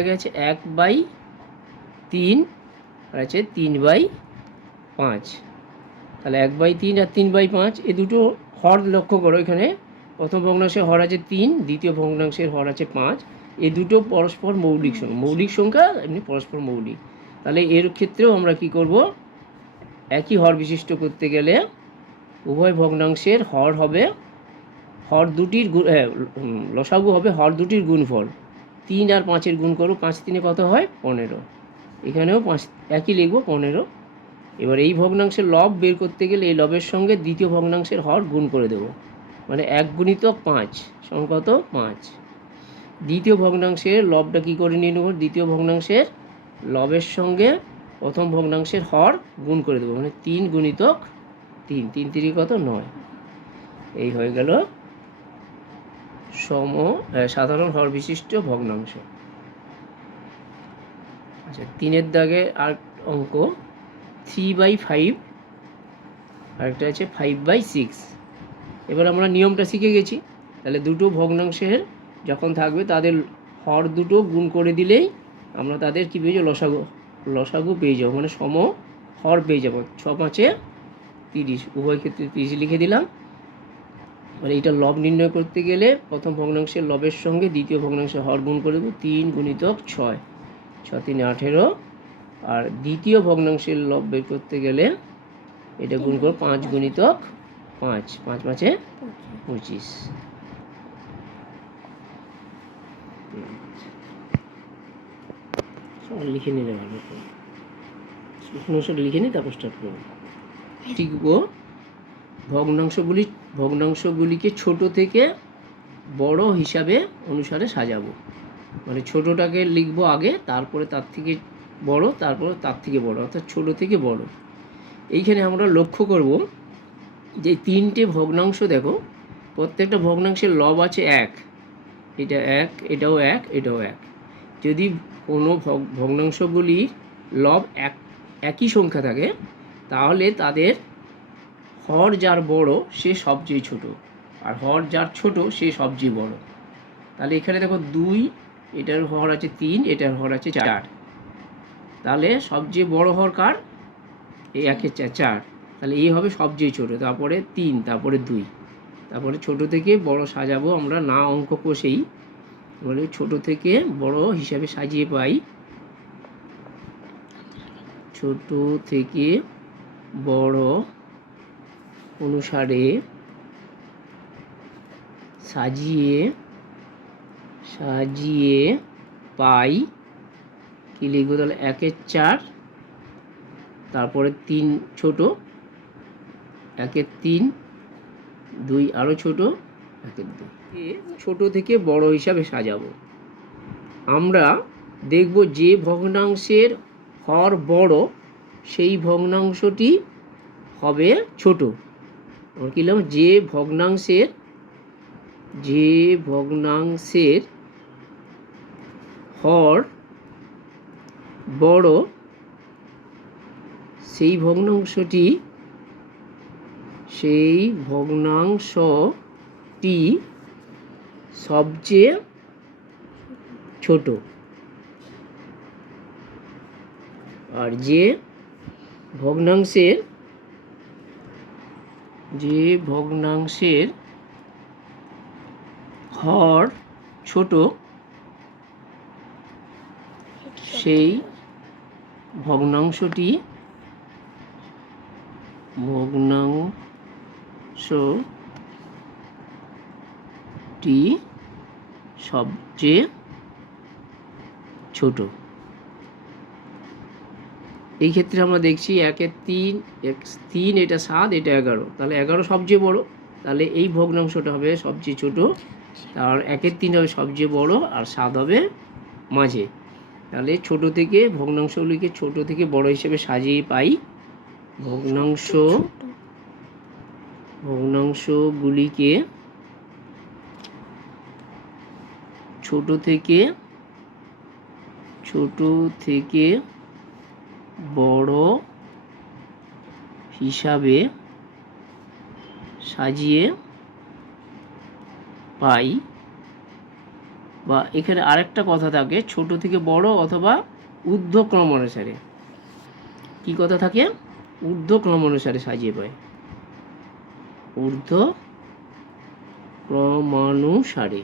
আগে আছে এক বাই তিন আর আছে তিন বাই পাঁচ। তাহলে এক বাই তিন আর তিন বাই পাঁচ এ দুটো হর লক্ষ্য করো এখানে। প্রথম ভগ্নাংশের হর আছে তিন দ্বিতীয় ভগ্নাংশের হর আছে পাঁচ। এ দুটো পরস্পর মৌলিক সংখ্যা মৌলিক সংখ্যা এমনি পরস্পর মৌলিক। তাহলে এর ক্ষেত্রেও আমরা কি করব? একই হর বিশিষ্ট করতে গেলে উভয় ভগ্নাংশের হর হবে হর দুটির হ্যাঁ, লসাগু হবে হর দুটির গুণফল। তিন আর পাঁচের গুণ করো, পাঁচ তিনে কত হয়? পনেরো। এখানেও পাঁচ, একই লিখব পনেরো। এবার এই ভগ্নাংশের লব বের করতে গেলে এই লবের সঙ্গে দ্বিতীয় ভগ্নাংশের হর গুণ করে দেবো। মানে এক গুণিত পাঁচ সমান কত পাঁচ। দ্বিতীয় ভগ্নাংশের লবটা কী করে নিয়ে নেব? দ্বিতীয় ভগ্নাংশের লবের সঙ্গে প্রথম ভগ্নাংশের হর গুণ করে দেবো। মানে তিন গুণিতক তিন তিন তিরি কত? নয়। এই হয়ে গেল সম সাধারণ হর বিশিষ্ট ভগ্নাংশ। আচ্ছা তিনের দাগে আর অঙ্ক থ্রি বাই ফাইভ আরেকটা আছে ফাইভ বাই সিক্স এবার আমরা নিয়মটা শিখে গেছি। তাহলে দুটো ভগ্নাংশের যখন থাকবে, তাদের হর দুটো গুণ করে দিলেই আমরা তাদের কী পেয়ে যাব? লসাগু লসাগু পেয়ে যাব। মানে সম হর পেয়ে যাব। ছ পাঁচে তিরিশ। উভয় ক্ষেত্রে তিরিশ লিখে দিলাম। মানে এটা লব নির্ণয় করতে গেলে প্রথম ভগ্নাংশের লবের সঙ্গে দ্বিতীয় ভগ্নাংশের হর গুণ করে দেবো তিন গুণিতক ছয়। ছ, তিন, আঠেরো। আর দ্বিতীয় ভগ্নাংশের লব বের করতে গেলে এটা গুণ করো পাঁচ গুণিতক পাঁচ। পাঁচ পাঁচে পঁচিশ। লিখে নিলে ভালো লিখে নিই, তারপর স্টার্ট করব। শিখব ভগ্নাংশগুলি, ভগ্নাংশগুলিকে ছোট থেকে বড় হিসাবে অনুসারে সাজাবো। মানে ছোটোটাকে লিখব আগে, তারপরে তার থেকে বড়, তারপরে তার থেকে বড়, অর্থাৎ ছোট থেকে বড়। এইখানে আমরা লক্ষ্য করব যে তিনটে ভগ্নাংশ দেখো, প্রত্যেকটা ভগ্নাংশের লব আছে এক। এটা এক, এটাও এক এটাও এক। যদি কোনো ভগ- ভগ্নাংশগুলির লব এক, একই সংখ্যা থাকে, তাহলে তাদের হর যার বড়, সে সবচেয়ে ছোট। আর হর যার ছোট, সে সবচেয়ে বড়। তাহলে এখানে দেখো দুই, এটার হর আছে তিন, এটার হর আছে চার। তাহলে সবচেয়ে বড় হর কার? এই চার চার। তাহলে এই হবে সবচেয়ে ছোট, তারপরে তিন, তারপরে দুই। তারপরে ছোট থেকে বড় সাজাবো আমরা, না অঙ্ক কষেই। বলে ছোট থেকে বড় হিসাবে সাজিয়ে পাই। ছোট থেকে বড় অনুসারে সাজিয়ে সাজিয়ে পাই কি লিখব তাহলে? একের চার, তারপরে তিন ছোট, একের তিন, দুই আরও ছোট, একের দুই। ছোট থেকে বড় হিসাবে সাজাবো। আমরা দেখব যে ভগ্নাংশের হর বড়, সেই ভগ্নাংশটি হবে ছোট। আমরা কি লিখলাম? যে ভগ্নাংশের যে ভগ্নাংশের হর বড়, সেই ভগ্নাংশটি সেই ভগ্নাংশটি সবচেয়ে ছোট। আর যে ভগ্নাংশের যে ভগ্নাংশের হর ছোট সেই ভগ্নাংশটি ভগ্নাংশটি সবচেয়ে ছোট। এই ক্ষেত্রে আমরা দেখছি একের তিন, এক তিন এটা সাত, এটা এগারো। তাহলে এগারো সবচেয়ে বড়। তাহলে এই ভগ্নাংশটা হবে সবচেয়ে ছোট। আর একের তিন হবে সবচেয়ে বড় আর সাত হবে মাঝে। তাহলে ছোট থেকে ভগ্নাংশগুলিকে ছোট থেকে বড় হিসেবে সাজিয়ে পাই। ভগ্নাংশ, ভগ্নাংশগুলিকে ছোট থেকে ছোট থেকে বড় হিসাবে সাজিয়ে পাই। বা এখানে আরেকটা কথা থাকে, ছোট থেকে বড় অথবা ঊর্ধ্বক্রম অনুসারে। কি কথা থাকে? ঊর্ধ্বক্রম অনুসারে সাজিয়ে পায় ঊর্ধ্ব ক্রমানুসারে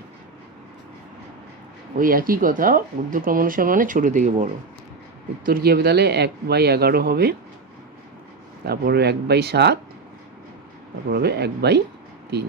ওই একই কথা, ঊর্ধ্বক্রম অনুসারে মানে ছোট থেকে বড়। উত্তর কী হবে তাহলে? এক বাই এগারো হবে। তারপর এক বাই সাত। তারপর হবে এক বাই তিন।